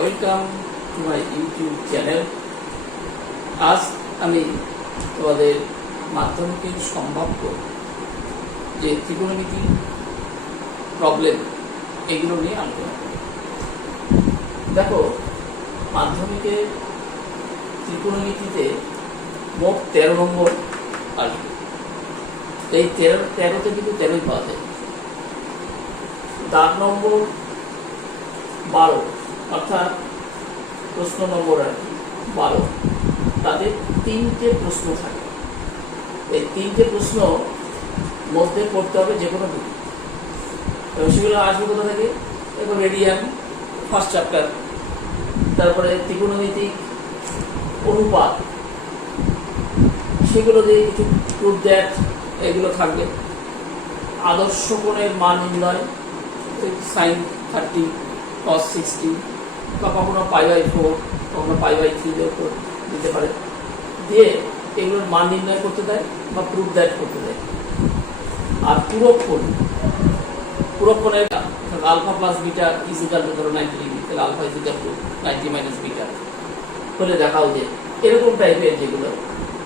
Welcome to my YouTube channel. আজ আমি তোমাদের মাধ্যমিকের সম্ভাব্য যে ত্রিকোণমিতি প্রবলেম এগুলো নিয়ে আলোচনা করব। দেখো, মাধ্যমিকের ত্রিকোণমিতিতে মোট 13 নম্বর আসবে। এই 13তে কিন্তু 13ই পাওয়া যায়। দাগ নম্বর 12 অর্থাৎ প্রশ্ন নম্বর 12, তাদের 3টে প্রশ্ন থাকে। এই 3টে প্রশ্ন মধ্যে পড়তে হবে যে কোনো দুটো, এবং সেগুলো আসবে কোথা থেকে? এবার রেডিয়ান ফার্স্ট চ্যাপ্টার, তারপরে ত্রিকোণমিতিক অনুপাত, সেগুলো দিয়ে কিছু প্রুফ দ্যাট এগুলো থাকবে। আদর্শ কোণের মান নির্ণয়, sin 30 cos 60, বা কখনো π/4, কখনো π/3 দিতে পারে, দিয়ে এগুলোর মান নির্ণয় করতে দেয় বা প্রুফ দ্যাট করতে দেয়। আর পূরক কোণের alpha plus beta is equal to ধরো 90 ডিগ্রি, তাহলে alpha is equal to 90 minus beta হলে দেখাও যে এরকম টাইপের যেগুলো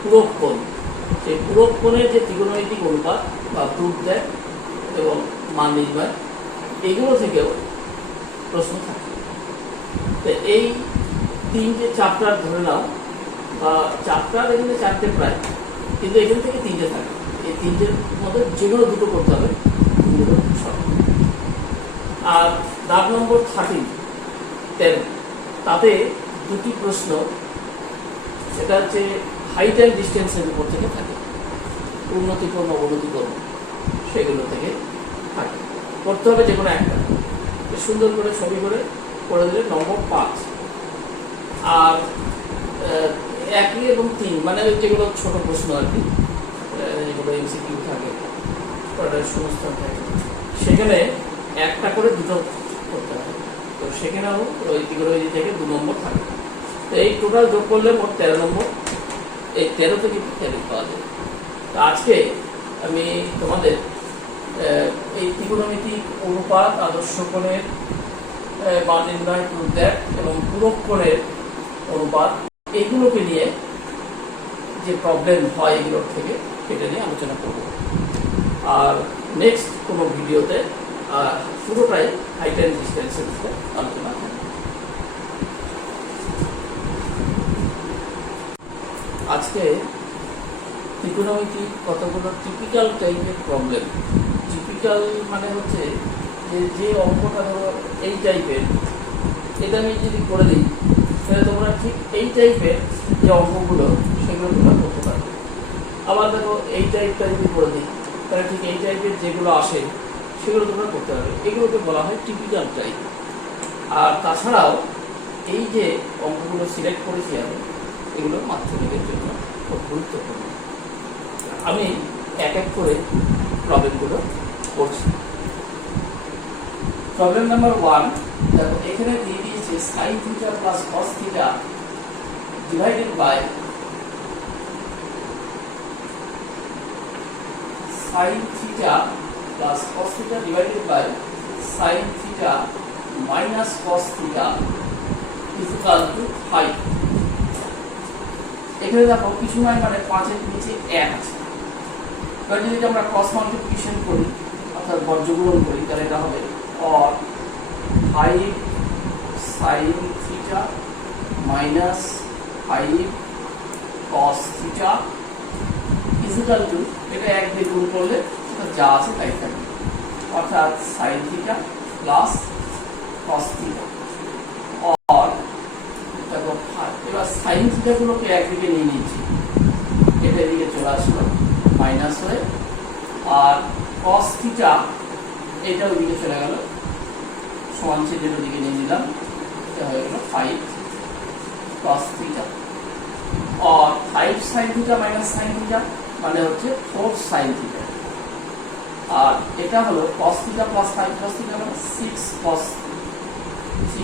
পূরক কোণ, সেই পূরক কোণের যে ত্রিকোণমিতিক অনুপাত বা প্রুফ দ্যাট এবং মান নির্ণয়, এগুলো থেকেও প্রশ্ন থাকে। তো এই 3টে চ্যাপ্টার ধরে নাও, বা চ্যাপ্টার এখানে 4টে প্রায়, কিন্তু এখান থেকে 3টে থাকে। এই 3টের মধ্যে যেগুলো দুটো করতে হবে, আর দাগ নম্বর 13 তাতে দুটি প্রশ্ন, সেটা হচ্ছে হাইট অ্যান্ড ডিস্টেন্সের উপর থেকে থাকে, উন্নতিকোণ অবনতিকোণ সেগুলো থেকে থাকে। করতে হবে যে কোনো একটা, সুন্দর করে ছবি করে করে দিলে নম্বর 5। আর 1 এবং 3 মানে যেগুলো ছোট প্রশ্ন আর কি, যেগুলো এমসিকিউ থাকে, শূন্যস্থান থাকে, সেখানে একটা করে দুটো করতে হবে। তো সেখানেও ওই ত্রিকোণমিতি থেকে 2 নম্বর থাকে। তো এই টোটাল যোগ করলে মোট 13 নম্বর। এই 13 থেকে 13 পাওয়া যায়। তো আজকে আমি তোমাদের এই ত্রিকোণমিতিক অনুপাত, আদর্শ কোণের মান নির্ণয়, প্রুফ দ্যাট এবং পূরক কোণের অনুপাত, এগুলোকে নিয়ে যে প্রবলেম হয় এগুলোর থেকে এটা নিয়ে আলোচনা করব। আর নেক্সট কোনো ভিডিওতে পুরোটাই হাইট অ্যান্ড ডিস্টেন্সের উপরে আলোচনা করব। আজকে ত্রিকোণমিতি কতগুলো টিপিক্যাল টাইপের প্রবলেম। টিপিক্যাল মানে হচ্ছে যে অঙ্কটা ধরো এই টাইপের, এটা আমি যদি করে দিই তাহলে তোমরা ঠিক এই টাইপের যে অঙ্কগুলো সেগুলো তোমরা করতে পারবে। আবার দেখো এই টাইপটা যদি করে দিই তাহলে ঠিক এই টাইপের যেগুলো আসে সেগুলো তোমরা করতে পারবে। এগুলোকে বলা হয় টিপিক্যাল টাইপ। আর তাছাড়াও এই যে অঙ্কগুলো সিলেক্ট করেছি আমি, এগুলো মাধ্যমিকের জন্য খুব গুরুত্বপূর্ণ। আমি এক এক করে প্রবলেমগুলো করছি। প্রবলেম নাম্বার 1, দেখো এখানে দিয়ে দিয়েছে sin θ plus cos θ divided by sin θ plus cos θ divided by sin θ minus cos θ is equal to 5। এখানে দেখো কিছু নয়, মানে 5-এর নিচে 1 আছে। এবার যদি আমরা ক্রস মাল্টিপ্লিকেশন করি অর্থাৎ বর্গমূল করি, তাহলে এটা হবে or 5 sin θ minus 5 cos θ is equal to, এটা 1 দিয়ে গুণ করলে যা আছে তাই থাকবে, অর্থাৎ sin θ plus cos θ। or দেখো এবার sin θ গুলোকে একদিকে নিয়ে নিচ্ছি, এটা এদিকে চলে আসলো মাইনাস হয়ে, আর cos θ এটা ওইদিকে চলে গেল সমান চিহ্নের ওদিকে নিয়ে নিলাম, এটা হয়ে গেল 5 cos θ। আর 5 sin θ মাইনাস sin θ মানে হচ্ছে 4 sin θ। আর এটা হলো cos θ প্লাস 5 cos θ মানে 6 cos θ।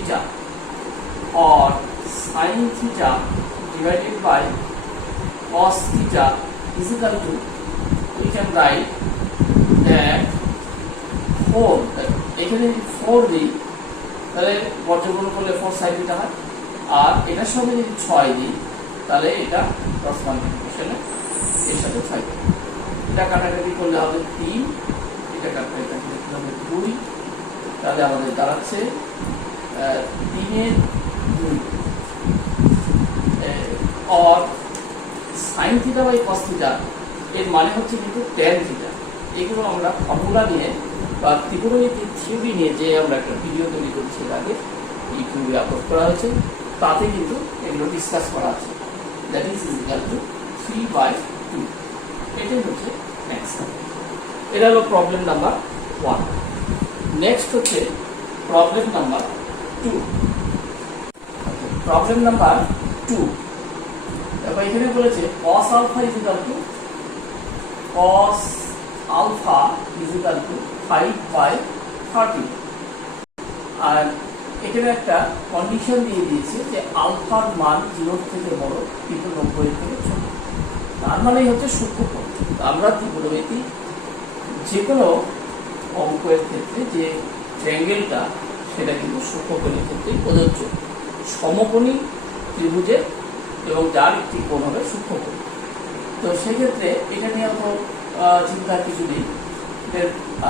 R sin θ divided by cos θ is equal to, we can write that 4, এখানে 4 দিই তাহলে বর্জগুলো করলে 4 sin থিটা হয়। আর এটার সঙ্গে যদি 6 দিই তাহলে এটা ক্রস মাল্টিপ্লিকেশনে এর সাথে 6 এটা কাটাকাটি করলে হবে 3, এটা কাটাকাটি করলে হবে 2, তাহলে আমাদের দাঁড়াচ্ছে 3 এর 2 और sin theta by cos theta এর মানে হচ্ছে কিন্তু tan থিটা। এগুলো আমরা ফর্মুলা নিয়ে বা ত্রিকোণমিতির থিওরি নিয়ে যে আমরা একটা ভিডিও তৈরি করেছি এর আগে ইউটিউবে আপলোড করা হয়েছে, তাতে কিন্তু এগুলো ডিসকাস করা আছে। That is equal two 3/2। এটাই হচ্ছে নেক্সট। এটা হলো প্রবলেম নাম্বার 1। নেক্সট হচ্ছে প্রবলেম নাম্বার 2। প্রবলেম নাম্বার 2 দেখো এখানে বলেছে cos alpha is equal to cos alpha is equal to 5/30 আর এখানে একটা কন্ডিশন দিয়ে দিয়েছে যে আলফার মান 0 থেকে বড় কিন্তু 90 থেকে ছোট। তার মানেই হচ্ছে সূক্ষ্মকোণ। আমরা ত্রিকোণমিতি যে কোনো অঙ্কের ক্ষেত্রে যে ট্রায়াঙ্গেলটা সেটা কিন্তু সূক্ষ্মকোণের ক্ষেত্রেই প্রযোজ্য। সমকোণী ত্রিভুজের এবং যার একটি কোণ হবে সূক্ষ্মকোণ। তো সেক্ষেত্রে এটা নিয়ে অত চিন্তার কিছু নেই।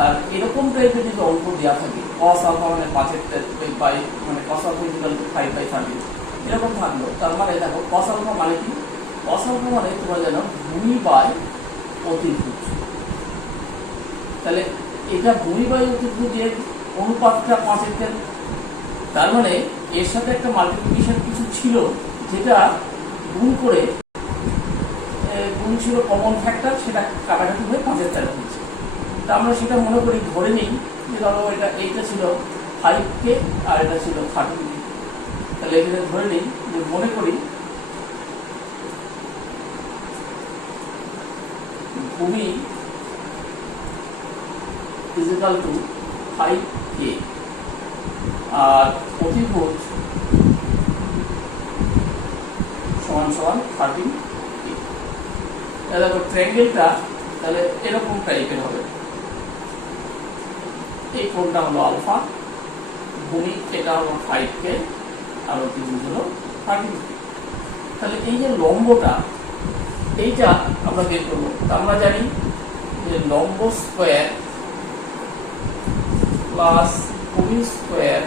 আর এরকম টাইপের যদি অঙ্ক দেওয়া থাকে cos alpha মানে 5/5 মানে cos alpha is equal to 5/30 এরকম থাকলো, তার মানে দেখো cos alpha মানে কি? cos alpha মানে তোমরা জানো ভূমি বাই অতিভুজ। তাহলে এটা ভূমি বাই অতিভুজের অনুপাতটা 5/3, তার মানে এর সাথে একটা মাল্টিপ্লিকেশন কিছু ছিল যেটা গুণ করে গুণ ছিল কমন ফ্যাক্টর, সেটা কাটাকাটি হয়ে 5/3 হয়েছে। তা আমরা সেটা মনে করি ধরে নিই যে ধরো এইটা ছিল 5k আর এটা ছিল 30k। তাহলে এখানে ধরে নিই যে মনে করি ভূমি ইজ ইকুয়াল টু 5k আর অতিভুজ সমান সমান 13k। দেখো ট্রায়াঙ্গেলটা তাহলে এরকম টাইপের হবে। এই কোণটা হলো আলফা, ভূমি এটা হলো 5k আর অতিভুজ হলো 13k। তাহলে এই যে লম্বটা এইটা আমরা বের করবো। আমরা জানি যে লম্ব স্কোয়ার প্লাস ভূমি স্কোয়ার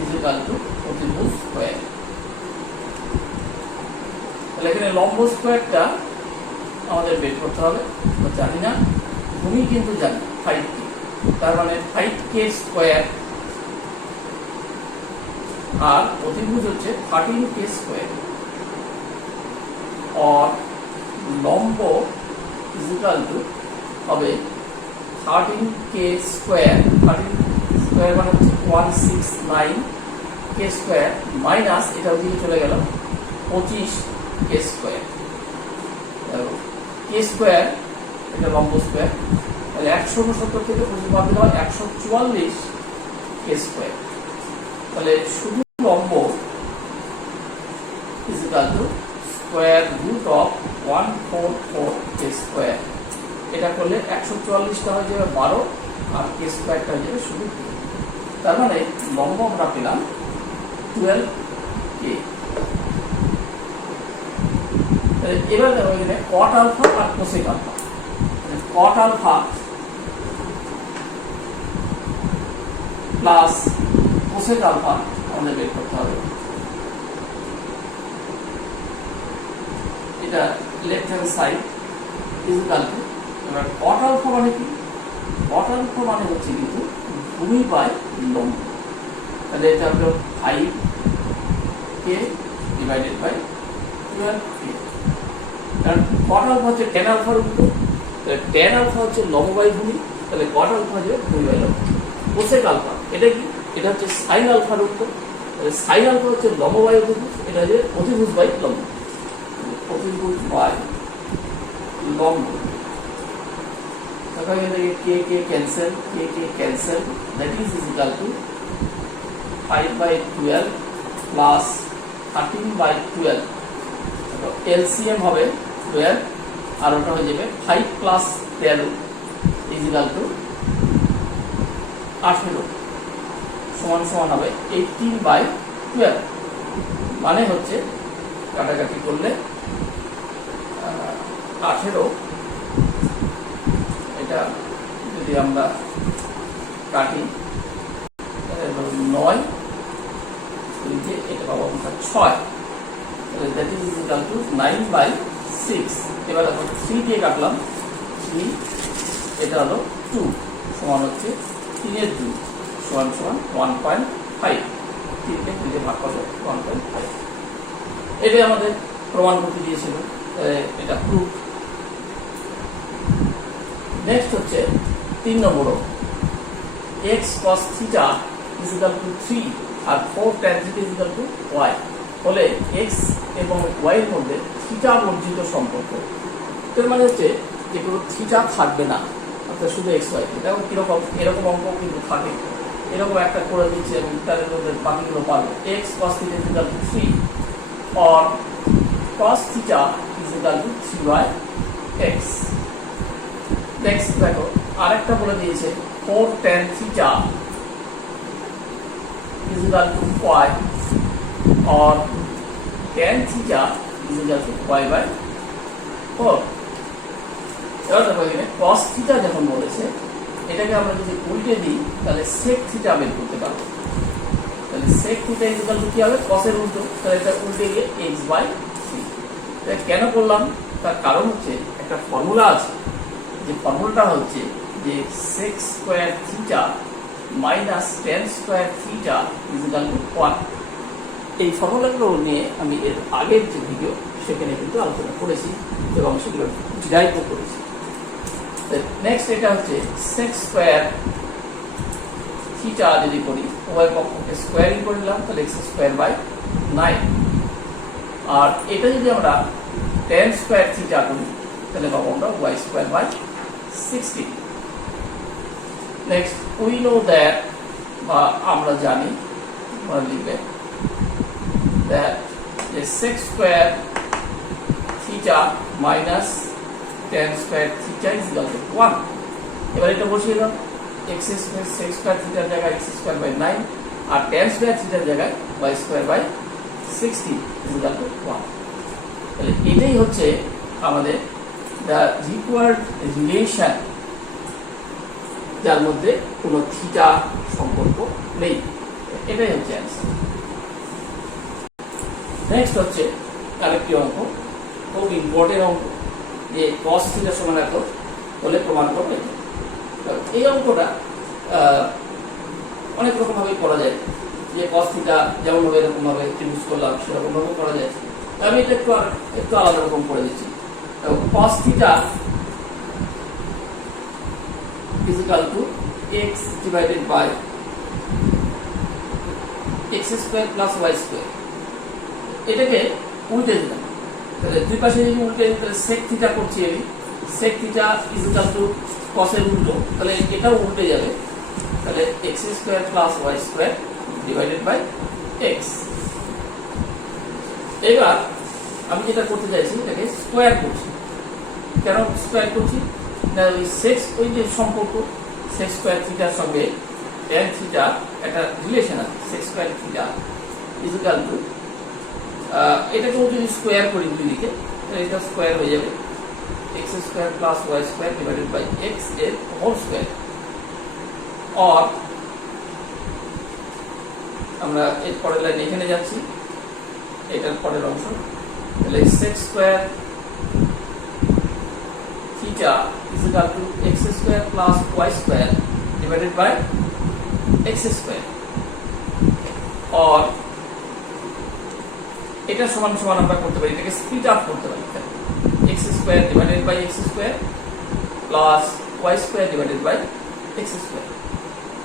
ইজ ইকুয়াল টু অতিভুজ স্কোয়ার। তাহলে এখানে লম্ব স্কোয়ারটা আমাদের বের করতে হবে। আমরা জানি না, ভূমি কিন্তু জানি 5k, তার মানে 5k স্কোয়ার আর অতিভুজ হচ্ছে 13k স্কোয়ার और লম্ব ইজ ইকুয়াল টু হবে 13k স্কোয়ার। 13 স্কোয়ার মানে হচ্ছে 169k স্কোয়ার মাইনাস এটা ওদিকে চলে গেল 25k স্কোয়ার। k স্কোয়ার এটা লম্ব স্কোয়ার, তাহলে 169 থেকে 25 বাদ দিলে হয় 144k স্কোয়ার। তাহলে শুধু লম্ব is equal to square root of 144k square. এটা করলে 144টা হয়ে যাবে 12 আর k স্কোয়ারটা হয়ে যাবে শুধু 2। তার মানে লম্ব আমরা পেলাম 12k। এবার দেখো এখানে cot আলফা আর cosec alpha. cot alpha plus cosec alpha আমাদের বের করতে হবে। এটা left hand side is equal to, এবার cot আলফা মানে কি? cot আলফা মানে হচ্ছে কিন্তু ভূমি বাই লম্ব। তাহলে এটা হলো 5k ডিভাইডেড বাই 12k। কারণ cot আলফা হচ্ছে tan আলফার উল্টো, তাহলে tan আলফা হচ্ছে লম্ব বাই ভূমি, তাহলে cot আলফা হচ্ছে ভূমি বাই লম্ব। cosec আলফা এটা কি? এটা হচ্ছে sin আলফার উল্টো, তাহলে sin আলফা হচ্ছে লম্ব বাই অতিভুজ, এটা হচ্ছে অতিভুজ বাই লম্ব। অতিভুজ বাই লম্ব। তারপর এখান থেকে k cancel, k cancel, that is equal two 5/12 plus 13/12। LCM হবে 12 আর ওটা হয়ে যাবে 5 প্লাস 13 ইজ ইকুয়াল টু 18। সমান সমান হবে 18/12, মানে হচ্ছে কাটাকাটি করলে 18, এটা যদি আমরা কাটি তাহলে 9, এটা পাবো আমরা 6, দ্যাট ইজ ইকুয়াল টু 9/6। এবার আমরা 3 দিয়ে কাটলাম, 3, এটা হলো 2 সমান হচ্ছে 3/2 সমান সমান 1.5, 3কে 2 দিয়ে ভাগ করলে 1.5। এটাই আমাদের প্রমাণ করতে দিয়েছিল, এটা প্রুফ। নেক্সট হচ্ছে 3 number, x cos theta is equal to 3 আর 4 tan theta is equal to y হলে x এবং y এর মধ্যে থিটা বর্জিত সম্পর্ক। এর মানে হচ্ছে যে কোনো থিটা থাকবে না, অর্থাৎ শুধু x y। এটা কিরকম, এরকম অঙ্ক কিন্তু থাকে, এরকম একটা করে দিচ্ছে এবং তার মধ্যে বাকিগুলো পারবো। x cos theta is equal to 3 or cos theta is equal to 3/x। Next দেখো আরেকটা বলে দিয়েছে 4 tan theta is equal to y or tan theta is equal to y/4। এবার দেখো এখানে cos theta যখন বলেছে, এটাকে আমরা যদি উল্টে দিই তাহলে sec theta বের করতে পারবো। তাহলে sec theta is equal to কি হবে, cos এর উল্টো, তাহলে এটা উল্টে গিয়ে x/3। এটা কেন করলাম, তার কারণ হচ্ছে একটা ফর্মুলা আছে, যে ফর্মুলাটা হচ্ছে যে sec square theta minus tan square theta is equal to 1। এই ফর্মুলাগুলো নিয়ে আমি এর আগের যে ভিডিও সেখানে কিন্তু আলোচনা করেছি এবং সেগুলো ডিরাইভ করেছি। নেক্সট এটা হচ্ছে sec স্কয়ার থিটা যদি করি, উভয় পক্ষকে স্কয়ারিং করে নিলাম, তাহলে x²/9। আর এটা যদি আমরা tan স্কয়ার থিটা করি তাহলে পাবো আমরা y²/16। Next we know that, বা আমরা জানি, আমরা লিখবে দ্যাট যে sec square theta minus tan square theta is equal to 1। এবার এটা বসিয়ে দাও, x স্কয়ার sec স্কয়ার থিটার জায়গায় x²/9 আর tan স্কয়ার থিটার জায়গায় y²/16 ইজ ইকুয়াল টু 1। তাহলে এটাই হচ্ছে আমাদের দ্য রিকোয়ার্ড রিলেশন, যার মধ্যে কোনো থিটা সম্পর্ক নেই। এটাই হচ্ছে অ্যান্সার। নেক্সট হচ্ছে আরেকটি অঙ্ক, খুব ইম্পর্টেন্ট অঙ্ক, যে cos থিটা সমান এত হলে প্রমাণ করবে। এই অঙ্কটা অনেক রকম ভাবে করা যায়, যে cos থিটা যেমন ভাবে এরকম ভাবে ইউজ করলাম সেরকম ভাবে করা যায়। আমি এটা একটু আলাদা রকম করে দিচ্ছি। cos theta is equal to x divided by x² plus y²। এটাকে উল্টে দিলাম, তাহলে দুই পাশে যদি উল্টে দিই তাহলে sec থিটা করছি আমি, sec theta is equal to cos এর উল্টো, তাহলে এটাও উল্টে যাবে, তাহলে x² plus y² divided by x। এবার আমি যেটা করতে চাইছি এটাকে স্কয়ার করছি। কেন স্কয়ার করছি, না ওই ওই যে সম্পর্ক sec স্কয়ার থিটার সঙ্গে tan থিটা একটা রিলেশন আছে, sec square theta is equal two, এটাকেও যদি স্কয়ার করি দুই দিকে তাহলে এটা স্কয়ার হয়ে যাবে x² plus y² divided by x এর হোল স্কয়ার। আর আমরা এর পরের লাইন এখানে যাচ্ছি, এটার পরের অংশ, তাহলে sec square theta is equal to x² plus y² divided by x²। আর এটা সমান সমান আমরা করতে পারি, এটাকে স্প্লিট আপ করতে পারি, x² divided by x² plus y² divided by x²।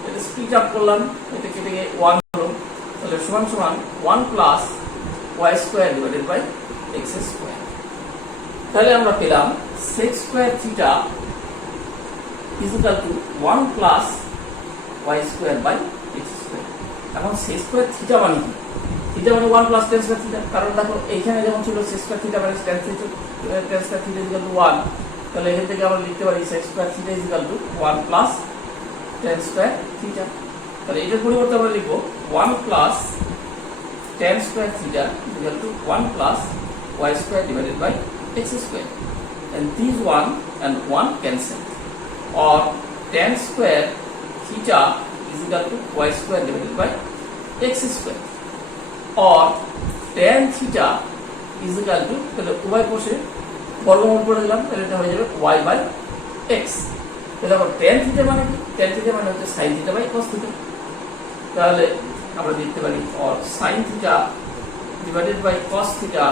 এটা স্প্লিট আপ করলাম, এটা কেটে গিয়ে 1 হলো, তাহলে সমান সমান 1 plus y² divided by x²। তাহলে আমরা পেলাম sec square theta is equal to 1 plus y² by x²। এখন sec স্কয়ার থিটা মানে কি, থিটা মানে 1 plus tan স্কয়ার থিটা, কারণ দেখো এইখানে যেমন ছিল sec স্কয়ার থিটা মানে tan square theta is equal to 1, তাহলে এখান থেকে আমরা লিখতে পারি sec square theta is equal to 1 plus tan square theta. তাহলে এটার পরিবর্তে আমরা লিখবো 1 plus tan square theta equal to 1 plus y square divided by x square, and these 1 and 1 cancel, or tan square theta is equal to y square divided by x square, or tan theta is equal to তাহলে উভয় পাশে বর্গমূল করে দিলাম, তাহলে এটা হয়ে যাবে y by x। তাহলে আবার tan theta মানে কি? tan theta মানে হচ্ছে sin theta by cos theta। তাহলে আমরা লিখতে পারি or sin theta divided by cos theta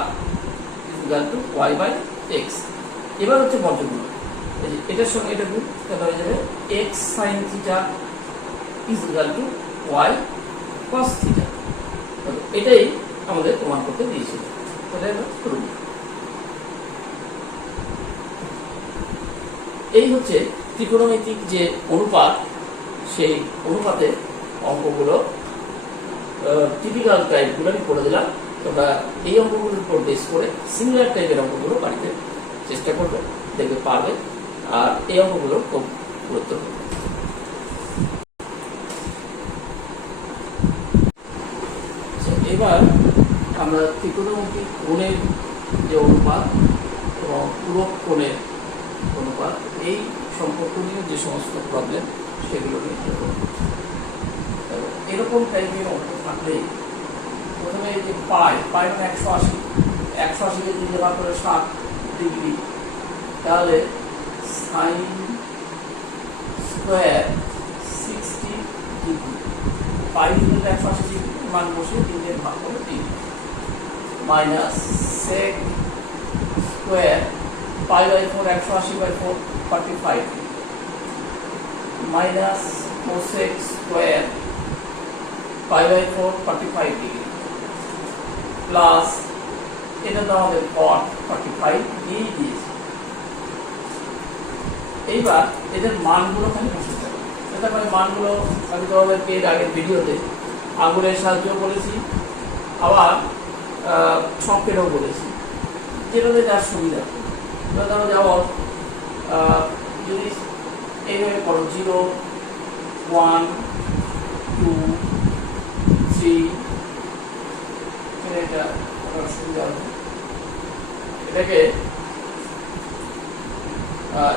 is equal to y by x। এবার হচ্ছে বর্গমূল, এটার সঙ্গে এটা গুণ, তাহলে হয়ে যাবে x sin theta is equal to y cos theta। এটাই আমাদের প্রমাণ করতে দিয়েছিল। তাহলে আমরা করব, এই হচ্ছে ত্রিকোণমিতিক যে অনুপাত, সেই অনুপাতে অঙ্কগুলো টিপিক্যাল টাইপগুলো আমি করে দিলাম। তোমরা এই অঙ্কগুলোর উপর বেস করে সিমিলার টাইপের অঙ্কগুলো বাড়িতে চেষ্টা করবে, দেখবে পারবে। আর এই অঙ্কগুলো খুব গুরুত্বপূর্ণ। এবার আমরা ত্রিকোণমিতিক কোণের যে অনুপাত এবং পূরক কোণের অনুপাত, এই সম্পর্ক নিয়ে যে সমস্ত প্রবলেম সেগুলো নিয়ে এরকম টাইপের অঙ্ক থাকলে প্রথমে যে পাই মানে 180, 180কে 3 দিয়ে ভাগ করে 60 ডিগ্রি, তাহলে সাইন স্কোয়ার 60 ডিগ্রি, পাই হলো 180 ডিগ্রি, মান বসে 3 দিয়ে ভাগ করে 3, minus sec square pi by 4 180 by 4 45, minus cosec square pi by 4 45 degree, plus এটা তো আমাদের cot 45 দিয়েই দিয়েছে। এইবার এদের মানগুলো খালি বসে যাবে। এটা মানে মানগুলো আমি তোমাদেরকে এর আগের ভিডিওতে আঙুলের সাহায্যেও বলেছি, আবার ছকেরও বলেছি, যেটাতে যার সুবিধা। ধরো যেমন যদি এইভাবে করো 0 1 2 3, এটা সুবিধা হবে। এটাকে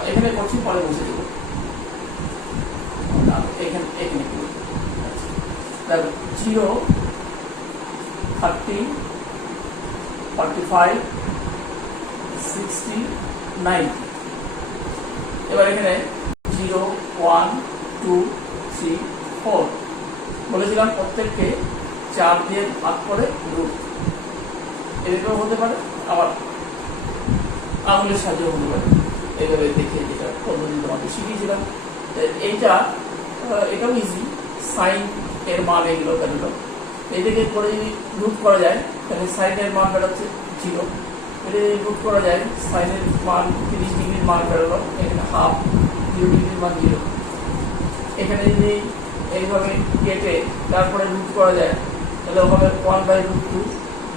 এখানে করছি, পরে বসে দেবো এখানে 0 30 45 60 90। এবার এখানে 0 1 2 3 4 বলেছিলাম, প্রত্যেককে 4 দিয়ে ভাগ করে রুট, এরকম হতে পারে, আবার আঙুলের সাহায্যে হতে পারে। এইভাবে দেখে যেটা পদ্ধতি তোমাকে শিখিয়েছিলাম, এটাও ইজি। সাইন এর মান এগুলো বেরোলো, এটাকে করে যদি রুট করা যায় তাহলে সাইনের মান বেরোচ্ছে 0, এটা যদি রুট করা যায় সাইনের মান 30 ডিগ্রির মান বেরোলো, এখানে হাফ 0 ডিগ্রির মান 0। এখানে যদি এইভাবে কেটে তারপরে রুট করা যায় তাহলে হবে 1/√2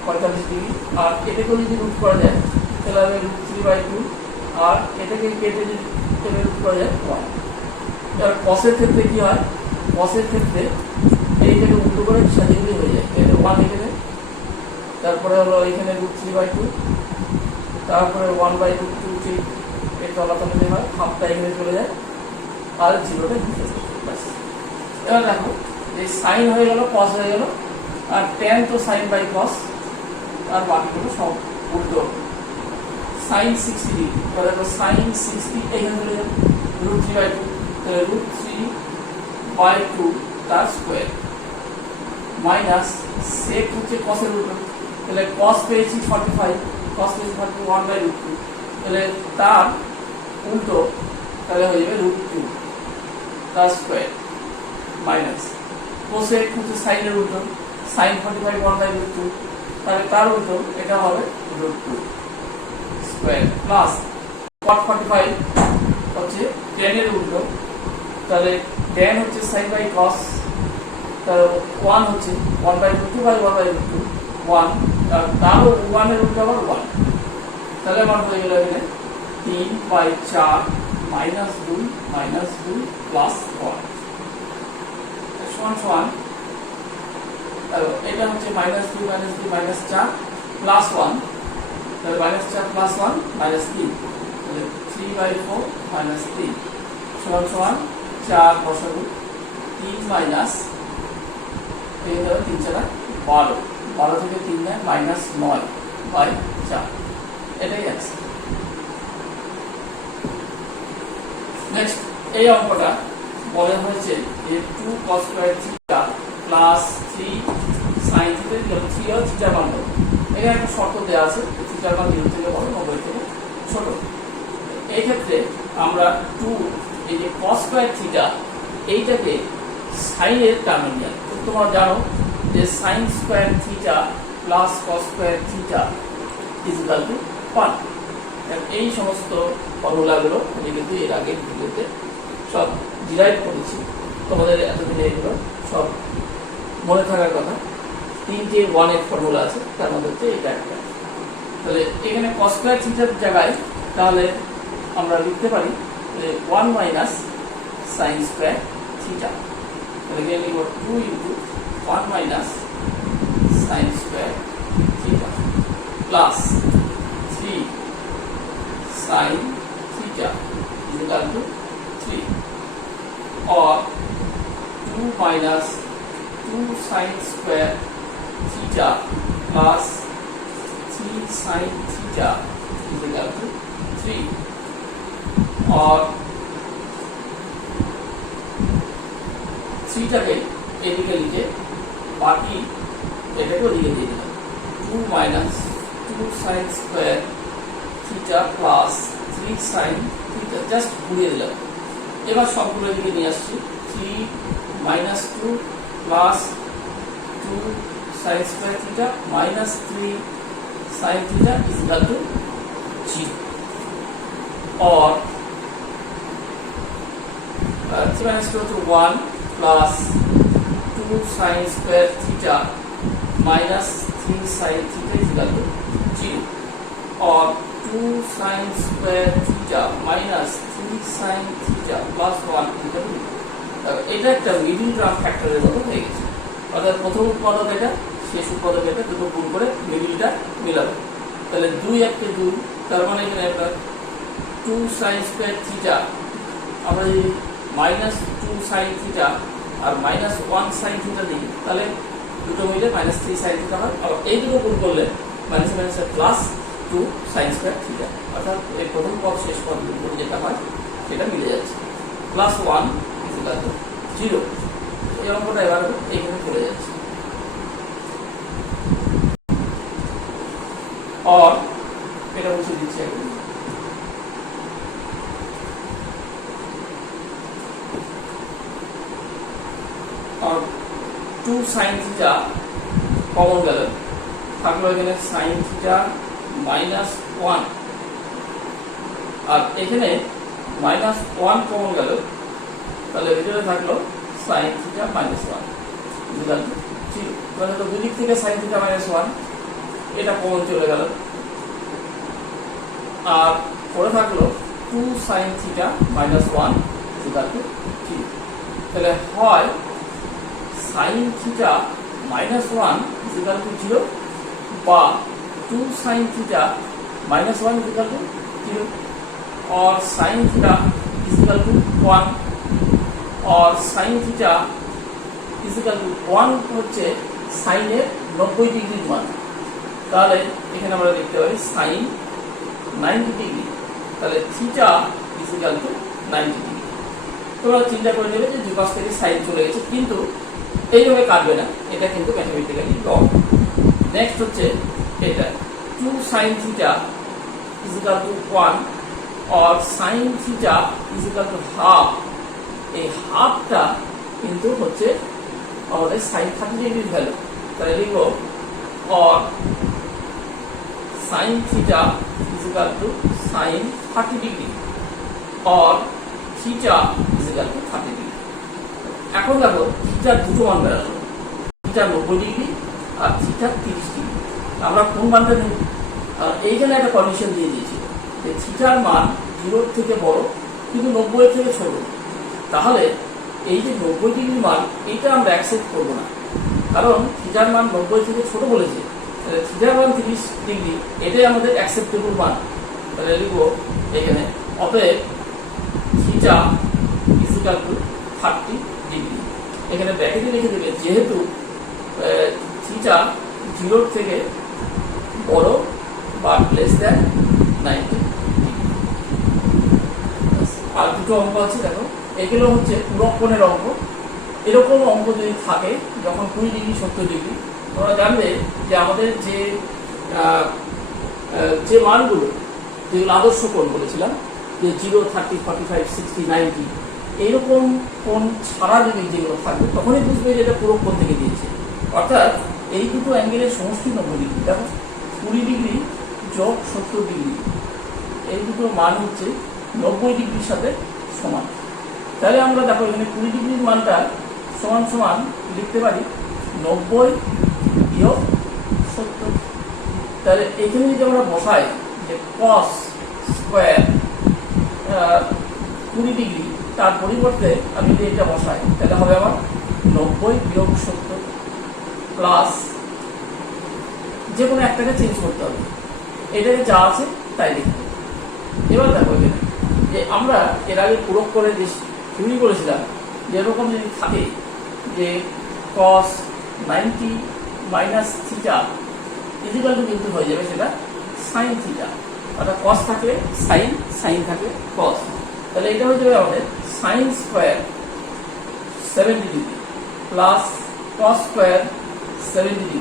45 ডিগ্রি, আর এটাকেও যদি রুট করা যায় তাহলে হবে √3/2, আর এটাকে কেটে যদি রুট করা যায় 1। এবার কসের ক্ষেত্রে কি হয়? কসের ক্ষেত্রে এইটাকে উল্টো করে সাজিয়ে হয়ে যায়, এটা 1 এখানে, তারপরে হলো এখানে √3/2, তারপরে 1/√2 ঠিক এর তলাতলে হয়, হাফটা এখানে চলে যায়, আর 0টা নিচে চলে যায়। এবার দেখো যে সাইন হয়ে গেল, কস হয়ে গেল, আর tan তো সাইন বাই কস, আর বাকিগুলো সব উল্টো। সাইন 60 ডিগ্রি, তাহলে তো সাইন 60 এখানে চলে যাবে √3/2, তাহলে √3/2 তার স্কোয়ার, মাইনাস সেক হচ্ছে কসের উল্টো, তাহলে কস পেয়েছি 45, কস পেয়েছি 1/√2, তাহলে তার উল্টো তাহলে হয়ে যাবে √2 তার স্কোয়ার, মাইনাস কোসেক হচ্ছে সাইনের উল্টো, সাইন 45 1/√2, তাহলে তার উল্টো এটা হবে √2 স্কোয়ার, প্লাস cot 45 হচ্ছে tan এর উল্টো, তাহলে tan হচ্ছে sin বাই cos, তাহলে 1 হচ্ছে 1/√2 বাই 1/√2 1, আর তারও 1 এর উল্টো আবার 1, তাহলে আমার হয়ে গেল এখানে 3/4 -2 -2 +1। সমান সমান এটা হচ্ছে মাইনাস 2 মাইনাস 4 প্লাস 1, তাহলে মাইনাস 4 প্লাস 1 মাইনাস 3, তাহলে 3/4 মাইনাস 3 সমান সমান 4 বসাবো 3 মাইনাস এই ধরো 3 4 12, 12 থেকে 3 নেয় মাইনাস 9/4, এটাই আছে। নেক্সট এই অঙ্কটা বলা হয়েছে যে 2 cos square theta plus 3 sin theta equal 3 আর থিটা মান কত। এখানে একটা শর্ত দেওয়া আছে থিটার মান 0 থেকে বড় 90 থেকে ছোট। এই ক্ষেত্রে আমরা 2 এই যে cos স্কয়ার থিটা এইটাকে sin এর টার্মে নিয়ে আসবো। তোমরা জানো যে sin square theta plus cos square theta equal to 1। এই সমস্ত ফর্মুলাগুলো আমি কিন্তু এর আগের ভিডিওতে সব ডিরাইভ করেছি, তোমাদের এতদিনে এগুলো সব মনে থাকার কথা। 3টে 1 এর ফর্মুলা আছে, তার মধ্যে হচ্ছে এটা একটা। তাহলে এখানে cos স্কয়ার থিটার জায়গায় তাহলে আমরা লিখতে পারি যে 1 মাইনাস sin স্কয়ার থিটা, তাহলে এখানে লিখব 2 into 1 minus sin square theta plus 3 sin theta is equal to 3, or 2 minus 2 sin square theta plus 3 sin theta is equal to 3, or থিটাকে এদিকে লিখে বাকি এটাকে ওদিকে দিয়ে দিলাম 2 minus 2 sin square theta plus 3 sin theta, just ঘুরিয়ে দিলাম। এবার সবগুলো দিকে নিয়ে আসছি 3 minus 2 plus 2 sin square theta minus 3 sin theta is equal to 0, or 3 minus 2 to 1 plus 2 sin square theta minus 3 sin theta is equal to 0, or 2 sin square theta minus 3 sin theta plus 1 equal to 0। এটা একটা middle term ফ্যাক্টরের মতো হয়ে গেছে, অর্থাৎ প্রথম উৎপাদক এটা, শেষ উৎপাদক এটা, দুটো গুণ করে মিডলটা মিলাবো। তাহলে 2 1 2, তার মানে এখানে একটা 2 sin square theta, আমরা যদি মাইনাস 2 sin theta আর মাইনাস 1 sin theta দিই তাহলে দুটো মিলে মাইনাস 3 sin theta হয়। আর এই দুটো গুণ করলে minus minus plus 2 sin square theta, অর্থাৎ এই প্রথম পদ শেষ পদ গুণ যেটা হয় সেটা মিলে যাচ্ছে, প্লাস 1 ইজ ইকুয়াল টু 0। এই অঙ্কটা এবার এইখানে চলে যাচ্ছে। और এটা মুছে দিচ্ছি এখন। और 2 sin থিটা কমন গেল, থাকলো এখানে sin থিটা মাইনাস 1, আর এখানে মাইনাস 1 কমন গেল, তাহলে ভিতরে থাকলো sin theta minus 1 equal to 0। মানে তো দুই দিক থেকে sin থিটা মাইনাস 1 এটা কমন চলে গেল, আর পরে থাকলো 2 sin theta minus 1 equal to 0। তাহলে হয় sin theta minus 1 equal to 0, বা 2 sin theta minus 1 is equal to 0, or sin theta is equal to 1, or sin theta is equal to 1 হচ্ছে sin এর 90 ডিগ্রির মান। তাহলে এখানে আমরা লিখতে পারি sin 90 ডিগ্রি, তাহলে theta is equal to 90 degree. তোমরা চিন্তা করে নেবে যে দুই পাশ থেকে sin চলে গেছে, কিন্তু এইভাবে কাটবে না, এটা কিন্তু ম্যাথমেটিক্যালি রং। নেক্সট হচ্ছে এটা 2 sin theta is equal to 1, or sin theta is equal to half। এই হাফটা কিন্তু হচ্ছে আমাদের sin 30 ডিগ্রির ভ্যালু, তাহলে লিখব or sin theta is equal to sin 30 degree, or theta is equal to 30 degree. এখন দেখো থিটার দুটো মান বেরালো, থিটা 90 ডিগ্রি আর থিটা 30 ডিগ্রি। আমরা কোন মানটা নেব? এইখানে একটা কন্ডিশন দিয়ে দিয়েছি যে থিটার মান 0 থেকে বড় কিন্তু 90 থেকে ছোট, তাহলে এই যে 90 ডিগ্রি মান এইটা আমরা অ্যাকসেপ্ট করবো না, কারণ থিটার মান 90 থেকে ছোট বলেছে। তাহলে থিটার মান 30 ডিগ্রি, এটাই আমাদের অ্যাকসেপ্টেবল মান। তাহলে লিখবো এখানে অতএব theta is equal two 30 degree. এখানে ব্র্যাকেটে লিখে দেবে যেহেতু থিটা 0 থেকে বড় বা লেস দ্যান 90 ডিগ্রি। আর দুটো অঙ্ক আছে, দেখো এগুলো হচ্ছে পূরক কোণের অঙ্ক। এরকম অঙ্ক যদি থাকে যখন 20 ডিগ্রি 70 ডিগ্রি, তোমরা জানবে যে আমাদের যে মানগুলো, যেগুলো আদর্শ কোণ বলেছিলাম, যে 0, 30, 45, 60, 90, এইরকম কোণ ছাড়া যদি যেগুলো থাকবে তখনই বুঝবে যে এটা পূরক কোণ থেকে দিয়েছে। অর্থাৎ এই দুটো অ্যাঙ্গেলের সমষ্টি 90 ডিগ্রি। দেখো 20 ডিগ্রি যোগ 70 ডিগ্রি, এই দুটো মান হচ্ছে 90 ডিগ্রির সাথে সমান। তাহলে আমরা দেখো এখানে 20 ডিগ্রির মানটা সমান সমান লিখতে পারি 90 বিয়োগ 70। তাহলে এখানে যদি আমরা বসাই যে cos স্কোয়ার 20 ডিগ্রি, তার পরিবর্তে আমি যদি এটা বসাই তাহলে হবে আমার 90 বিয়োগ 70 প্লাস যে কোনো একটাকে চেঞ্জ করতে হবে, এটাকে যা আছে তাই লিখতে। এবার দেখো এখানে যে আমরা এর আগে পূরক করে যে শুরুই করেছিলাম, যে এরকম যদি থাকে যে cos 90 minus theta is equal to কিন্তু হয়ে যাবে সেটা সাইন থিটা। অর্থাৎ cos থাকলে সাইন, সাইন থাকলে cos। তাহলে এটা হয়ে যাবে আমাদের sine square 70 degree plus cos square 70 degree,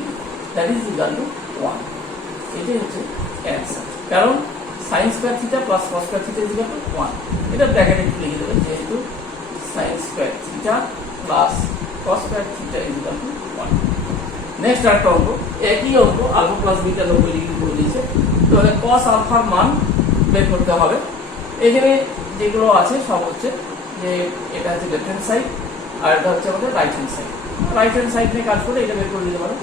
that is equal to 1। এটাই হচ্ছে অ্যান্সার, কারণ sine square theta plus cos square theta is equal to 1। এটা ব্র্যাকেটে লিখে দেবেন যেহেতু sine square theta plus cos square theta is equal to 1। Next একটা অঙ্ক, একই অঙ্ক, আলফা প্লাস বিটা 90 ডিগ্রি করে দিয়েছে। তো cos আলফার মান বের করতে হবে। এখানে যেগুলো আছে সব হচ্ছে যে এটা হচ্ছে লেফট হ্যান্ড সাইড আর এটা হচ্ছে আমাদের right hand side. Right hand side নিয়ে কাজ করে এটা বের করে দিতে পারো,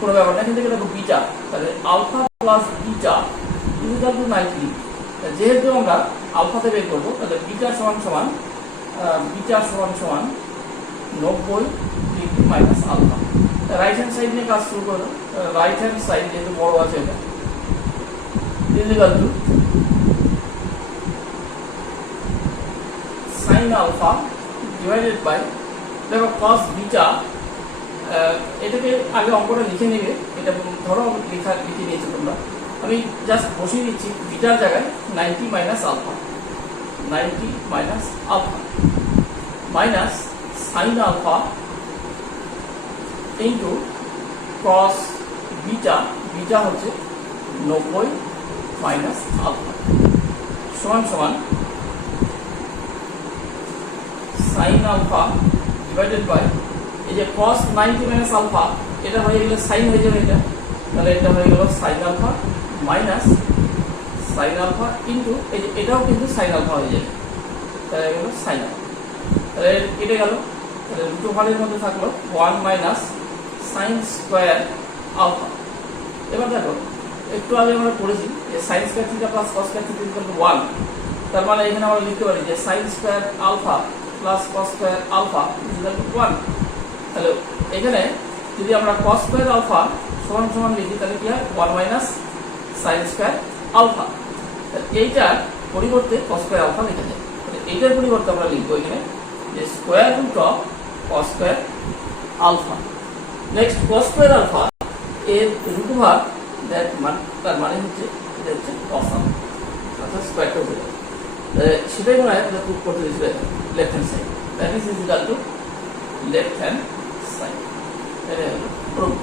কোনো ব্যাপার না। কিন্তু দেখো বিটা, তাহলে alpha plus beta is equal to 90। যেহেতু আমরা আলফাতে বের করবো, তাহলে বিটা সমান সমান 90 degree minus alpha. Right hand side নিয়ে কাজ শুরু করো। রাইট হ্যান্ড সাইড যেহেতু বড় আছে এটা is equal to sine alpha divided by, দেখো cos বিটা, এটাকে আগে অঙ্কটা লিখে নেবে। এটা ধরো লিখে নিয়েছো তোমরা, আমি জাস্ট বসিয়ে দিচ্ছি বিটার জায়গায় 90 minus alpha, 90 minus alpha minus sine alpha into cos beta, beta হচ্ছে 90 মাইনাস আলফা সমান সমান সাইন আলফা ডিভাইডেড বাই, এই যে cos 90 মাইনাস আলফা এটা হয়ে গেলে সাইন হয়ে যাবে এটা, তাহলে এটা হয়ে গেল sine alpha minus sine alpha into এই যে এটাও কিন্তু সাইন আলফা হয়ে যাবে, তাহলে গেল সাইন আলফা। তাহলে কেটে গেল, তাহলে দুটো ভাগের মধ্যে থাকলো 1 মাইনাস সাইন স্কোয়ার আলফা। এবার দেখো একটু আগে আমরা পড়েছি যে sine square theta plus cos square theta equal to 1। তার মানে এখানে আমরা লিখতে পারি যে sine square alpha plus cos square alpha equal to 1। তাহলে এখানে যদি আমরা cos স্কোয়ার আলফা সমান সমান লিখি তাহলে কি হয় 1 মাইনাস সাইন স্কোয়ার আলফা। এইটার পরিবর্তে cos স্কোয়ার আলফা লিখা যায়। তাহলে এইটার পরিবর্তে আমরা লিখবো এখানে যে square root of cos square alpha. Next cos square alpha এর রুট ভাগ তার মানে হচ্ছে এটা হচ্ছে cos আলফা, অর্থাৎ স্কোয়ারটা হয়ে যাবে। সেটাই মনে হয় প্রুভ করতে দিয়েছিল left hand side, that is equal to left hand side. এটা হলো প্রুফ।